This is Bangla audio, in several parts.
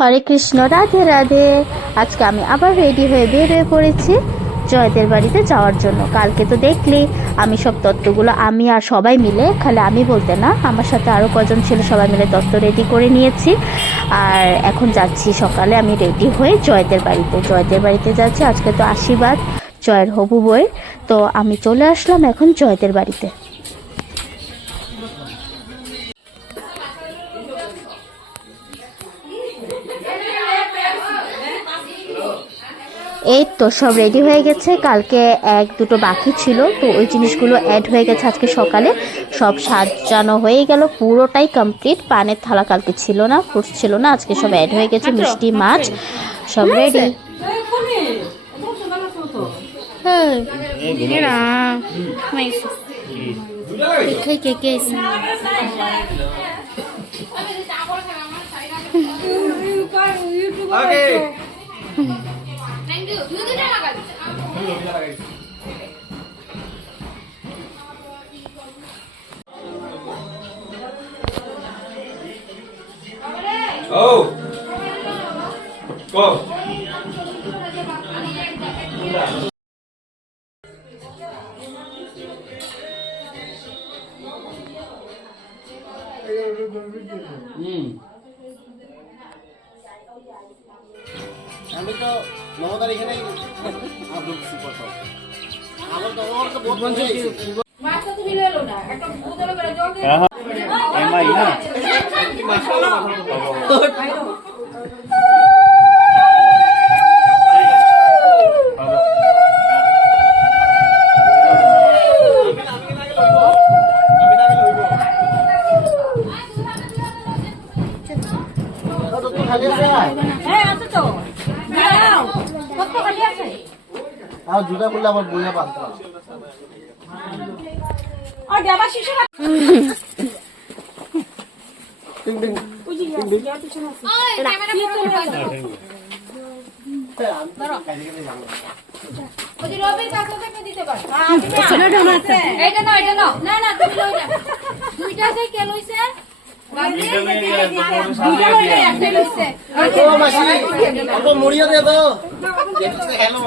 হরে কৃষ্ণ, রাধে রাধে। আজকে আমি আবার রেডি হয়ে বের হয়ে পড়েছি জয়দের বাড়িতে যাওয়ার জন্য। কালকে তো দেখলি আমি সব তত্ত্বগুলো আমি আর সবাই মিলে, খালি আমি বলতে না, আমার সাথে আরও কজন ছিল, সবাই মিলে তত্ত্ব রেডি করে নিয়েছি। আর এখন যাচ্ছি সকালে আমি রেডি হয়ে জয়দের বাড়িতে যাচ্ছি। আজকে তো আশীর্বাদ জয়ের হবু বউয়ের, তো আমি চলে আসলাম এখন জয়দের বাড়িতে। এই তো সব রেডি হয়ে গেছে, কালকে এক দুটো বাকি ছিল, তো ওই জিনিসগুলো অ্যাড হয়ে গেছে আজকে সকালে। সব সাজানো হয়ে গেল, পুরোটাই কমপ্লিট। পানের থালা কালকে ছিল না, ফ্রুটস ছিল না, আজকে সব অ্যাড হয়ে গেছে, মিষ্টি মাছ সব রেডি। Oh, go. আমি তো মমতার এখানে আমার তো বহুত বন্ধু মাছটা তো মিলে এলো না, একটা বোতলে করে জল দিয়ে এমআই না জুতা খুললে আমার বইয়া পালতে মুড়িয়ে দেবো। হ্যালো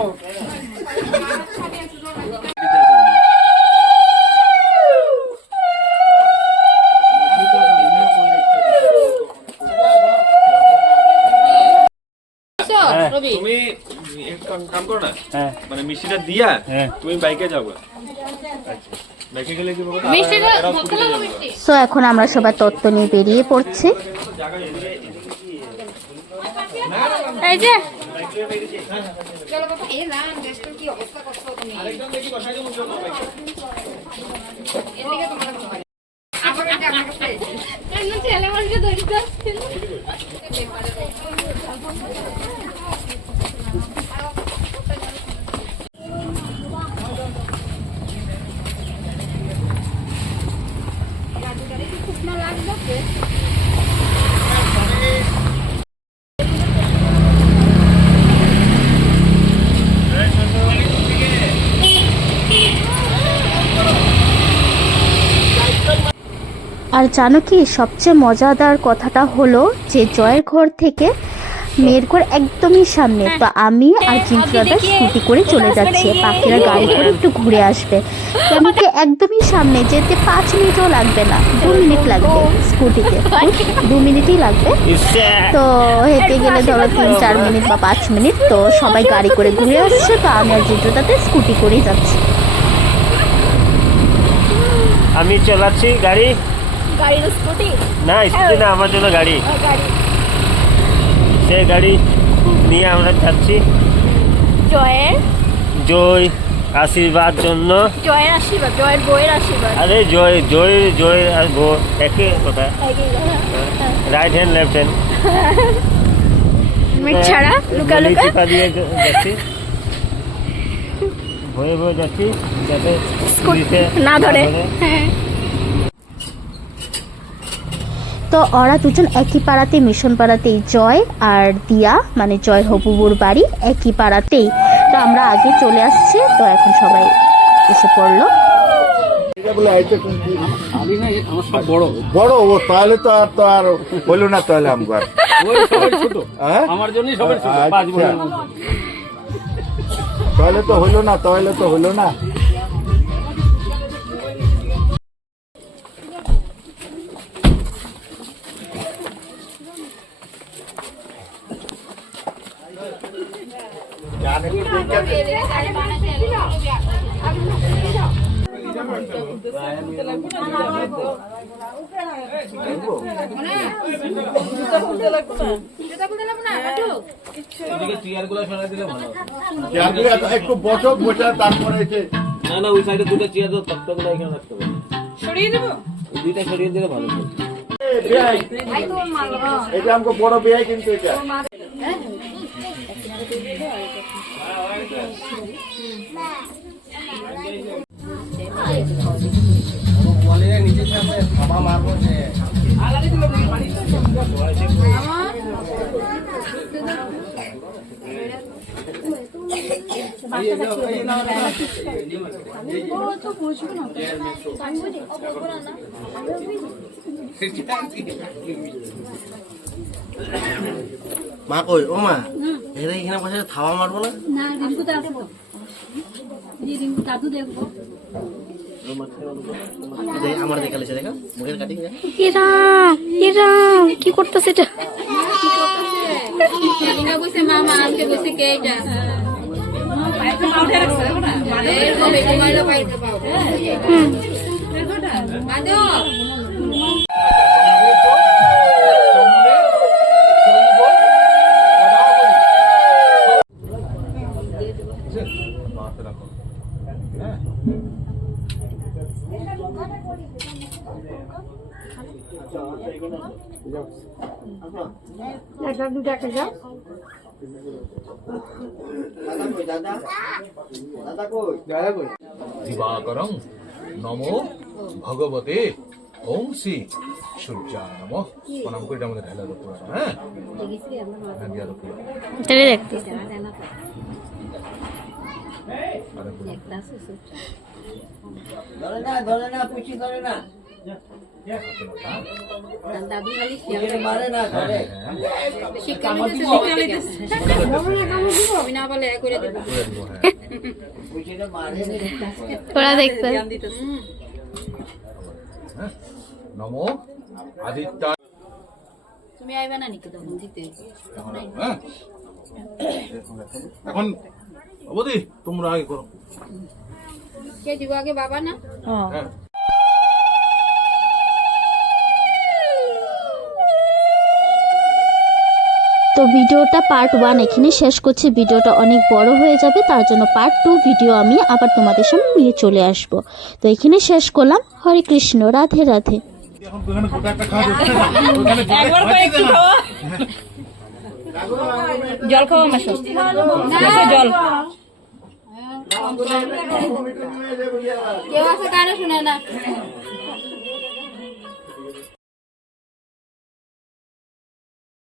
তুমি এক কাম করো না, মানে মিষ্টিটা দিয়া তুমি বাইকে যাবে। বাইকে গেলে কি হবে? সো এখন আমরা সবাই তত্ত্ব নিয়ে বেরিয়ে পড়ছি। এই যে আর জানো কি সবচেয়ে মজাদার কথাটা হলো যে জয়ের ঘর থেকে মেয়ের ঘর একদমই সামনে, তো আমি আর জিন্টু দাদা স্কুটি করে চলে যাচ্ছি, পাখিরা গাড়ি করে একটু ঘুরে আসবে। তো আমাকে একদমই সামনে যেতে 5 মিনিটও লাগবে না, 2 মিনিট লাগবে স্কুটিতে, 2 মিনিটই লাগবে। তো হেঁটে গেলে ধরো 3-4 মিনিট বা 5 মিনিট, তো সবাই গাড়ি করে ঘুরে আসছে, তো আমি আর জিন্টু দাদা স্কুটি করেই যাচ্ছি। আমি চালাচ্ছি গাড়ি স্কুটি না, স্কুটি না, আমার জন্য গাড়ি, সেই গাড়ি নিয়ে আমরা যাচ্ছি জয় আশীর্বাদ জন্য। জয়ের আশীর্বাদ, জয়ের বউয়ের আশীর্বাদ। আরে জয় জয় জয় আর বউ একে কথা, রাইট হ্যান্ড লেফট হ্যান্ড ছাড়া লুকা লুকা দিয়ে যাচ্ছি, ভয়ে ভয়ে যাচ্ছি যাতে পুলিশে না ধরে। তো ওরা দুজন একই পাড়াতেই, মিশন পাড়াতেই, জয় আর দিয়া মানে জয় হবুবুর বাড়ি একই পাড়াতেই। তো আমরা আগে চলে আসছি, তো এখন সবাই এসে পড়লো। বাচ্চাগুলো আইতে কিন্তু আমি না আমার সব বড় বড় ও, তাহলে তো আর হইলো না তাহলে আমার ওই সবাই ছোট হ্যাঁ আমার জন্যই সবাই ছোট আচ্ছা। 5 বছরের মধ্যে। তাহলে তো হইলো না একটু বসা তারপরে না না ওই সাইডে দুটো চেয়ার দাও, তক্তাগুলো এখানে রাখতে হবে। সরিয়ে দেবো, দুইটা সরিয়ে দিলে ভালো হবে। এটা আমাকে বড় বিয়ে কিন্তু এটা মা কই ও মা এরা এখানে বসে থাবা মারবো না না রিঙ্কু তো আসবো রিঙ্কু দাদু দেখবো আমার দেখালেছে দেখা মুখের কাটিং দেখা ইরাম কি করতেছে এটা মামা আজকে বসে কে এটা দিবাকরং নমো ভগবতে ওম শ্রী সূর্যায় নমঃ প্রণাম করে আমাদের ঢালা দেবো হ্যাঁ দিয়া দেবো দেখতে দাদু মারে না তোরা দেখতে নমো আদিত্য তুমি আইবা না নাকি তখন দিতে হ্যাঁ এখন বৌদি তোমরা আগে করো কে দিব আগে বাবা না হ্যাঁ তো ভিডিওটা পার্ট 1 এখানে শেষ করছি। ভিডিওটা অনেক বড় হয়ে যাবে, তার জন্য পার্ট 2 ভিডিও আমি আবার তোমাদের সামনে নিয়ে চলে আসব। তো এখানে শেষ করলাম। হরে কৃষ্ণ, রাধে রাধে। জল খাওয়া মাসো জল কেউ আছে কারো শুনে না